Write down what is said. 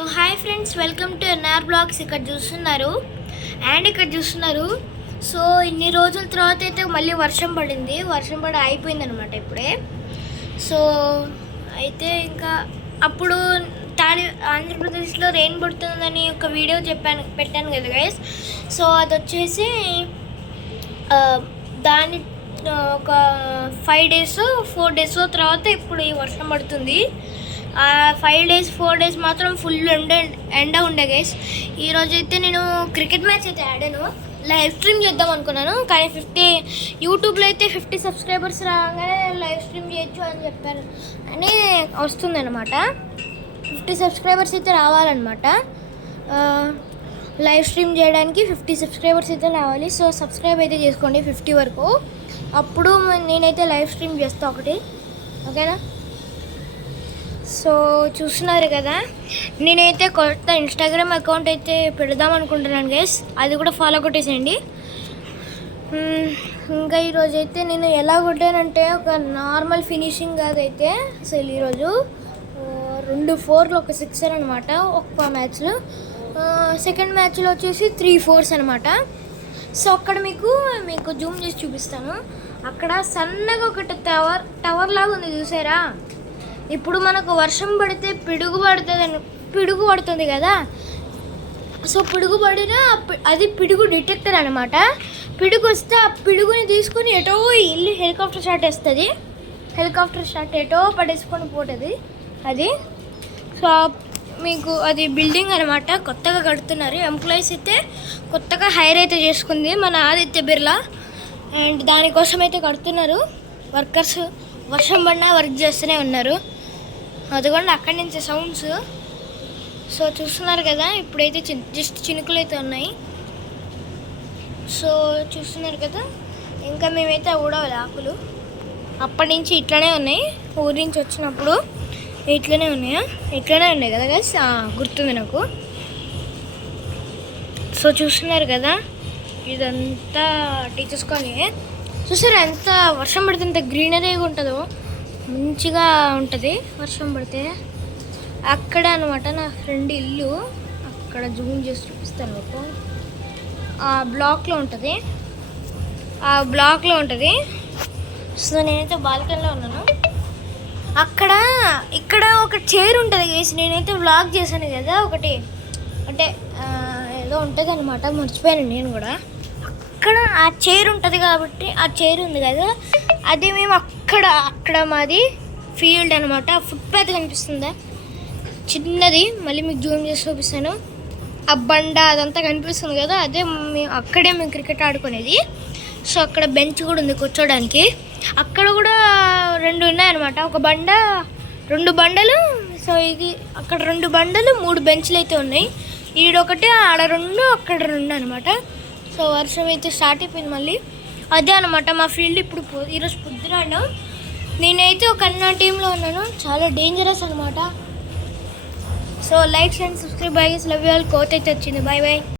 So hi friends, welcome to NR blogs. ఇక్కడ చూస్తున్నారు. So ఇన్ని రోజుల తర్వాత అయితే మళ్ళీ వర్షం పడి అయిపోయింది అనమాట ఇప్పుడే. సో అయితే ఇంకా అప్పుడు ఆంధ్రప్రదేశ్లో రెయిన్ పడుతుందని ఒక వీడియో పెట్టాను కదా గైస్. సో అది వచ్చేసి దాని ఒక 5 days 4 days తర్వాత ఇప్పుడు ఈ వర్షం పడుతుంది. 5 days 4 days మాత్రం ఫుల్ ఎండ ఉండే గైస్. ఈరోజు అయితే నేను క్రికెట్ మ్యాచ్ అయితే ఆడాను, లైవ్ స్ట్రీమ్ చేద్దాం అనుకున్నాను. కానీ యూట్యూబ్లో అయితే 50 subscribers రాగానే లైవ్ స్ట్రీమ్ చేయొచ్చు అని చెప్పారు అని వస్తుందన్నమాట. 50 subscribers అయితే రావాలన్నమాట. లైవ్ స్ట్రీమ్ చేయడానికి 50 subscribers అయితే రావాలి. సో సబ్స్క్రైబ్ అయితే చేసుకోండి 50 వరకు. అప్పుడు నేనైతే లైవ్ స్ట్రీమ్ చేస్తాను ఒకటి, ఓకేనా? సో చూస్తున్నారు కదా, నేనైతే కొత్త ఇన్స్టాగ్రామ్ అకౌంట్ అయితే పెడదాం అనుకుంటున్నాను గైస్. అది కూడా ఫాలో కొట్టేసేయండి. ఇంకా ఈరోజు అయితే నేను ఎలా కొట్టానంటే ఒక నార్మల్ ఫినిషింగ్ కాదైతే అసలు ఈరోజు 2 4లు 1 6 అనమాట ఒక్క మ్యాచ్లో. సెకండ్ మ్యాచ్లో వచ్చేసి 3 4s అనమాట. సో అక్కడ మీకు జూమ్ చేసి చూపిస్తాను. అక్కడ సన్నగా ఒకటి టవర్ లాగా ఉంది, చూసారా? ఇప్పుడు మనకు వర్షం పడితే పిడుగు పడుతుంది కదా. సో పిడుగు పడినా అది పిడుగు డిటెక్టర్ అనమాట. పిడుగు వస్తే ఆ పిడుగుని తీసుకొని ఎటో వెళ్ళి హెలికాప్టర్ షాట్ వేస్తుంది. హెలికాప్టర్ షాట్ ఎటో పడేసుకొని పోతుంది అది. సో మీకు అది బిల్డింగ్ అనమాట, కొత్తగా కడుతున్నారు. ఎంప్లాయీస్ అయితే కొత్తగా హైర్ అయితే చేసుకుంది మన ఆదిత్య బిర్లా, అండ్ దానికోసం అయితే కడుతున్నారు. వర్కర్స్ వర్షం పడినా వర్క్ చేస్తూనే ఉన్నారు. అదిగోండి అక్కడి నుంచి సౌండ్స్. సో చూస్తున్నారు కదా, ఇప్పుడైతే జస్ట్ చినుకులు అయితే ఉన్నాయి. సో చూస్తున్నారు కదా, ఇంకా మేమైతే ఊడవాలి ఆకులు. అప్పటి నుంచి ఇట్లనే ఉన్నాయి, ఊరి నుంచి వచ్చినప్పుడు ఇట్లనే ఉన్నాయి కదా గైస్, గుర్తుంది నాకు. సో చూస్తున్నారు కదా, ఇదంతా టీచర్స్ కాలనీ. చూసారా ఎంత వర్షం పడితే ఎంత గ్రీనరీగా ఉంటుందో, మంచిగా ఉంటుంది వర్షం పడితే. అక్కడే అనమాట నా ఫ్రెండ్ ఇల్లు, అక్కడ జూమ్ చేసి చూపిస్తాను మీకు. ఆ బ్లాక్లో ఉంటుంది. సో నేనైతే బాల్కనీలో ఉన్నాను. ఇక్కడ ఒక చైర్ ఉంటుంది గైస్. నేనైతే వ్లాగ్ చేశాను కదా ఒకటి, అంటే ఏదో ఉంటుంది అనమాట, మర్చిపోయాను నేను కూడా. అక్కడ ఆ చైర్ ఉంటుంది కాబట్టి, ఆ చైర్ ఉంది కదా, అది మేము అక్కడ మాది ఫీల్డ్ అనమాట. ఫుట్పాత్ కనిపిస్తుందా చిన్నది, మళ్ళీ మీకు జూమ్ చేసి చూపిస్తాను. ఆ బండ అదంతా కనిపిస్తుంది కదా, అదే అక్కడే మేము క్రికెట్ ఆడుకునేది. సో అక్కడ బెంచ్ కూడా ఉంది కూర్చోడానికి. అక్కడ కూడా 2 ఉన్నాయన్నమాట, ఒక బండ 2 బండలు. సో ఇది అక్కడ 2 బండలు 3 బెంచ్లు అయితే ఉన్నాయి. ఈడొకటి, ఆడ 2, అక్కడ 2 అనమాట. సో వర్షం అయితే స్టార్ట్ అయిపోయింది మళ్ళీ. అదే అనమాట మా ఫీల్డ్. ఇప్పుడు ఈరోజు పొద్దున నేనైతే ఒక అన్న టీంలో ఉన్నాను, చాలా డేంజరస్ అనమాట. So like and subscribe, bye guys, love you all. కోత అయితే వచ్చింది. Bye bye.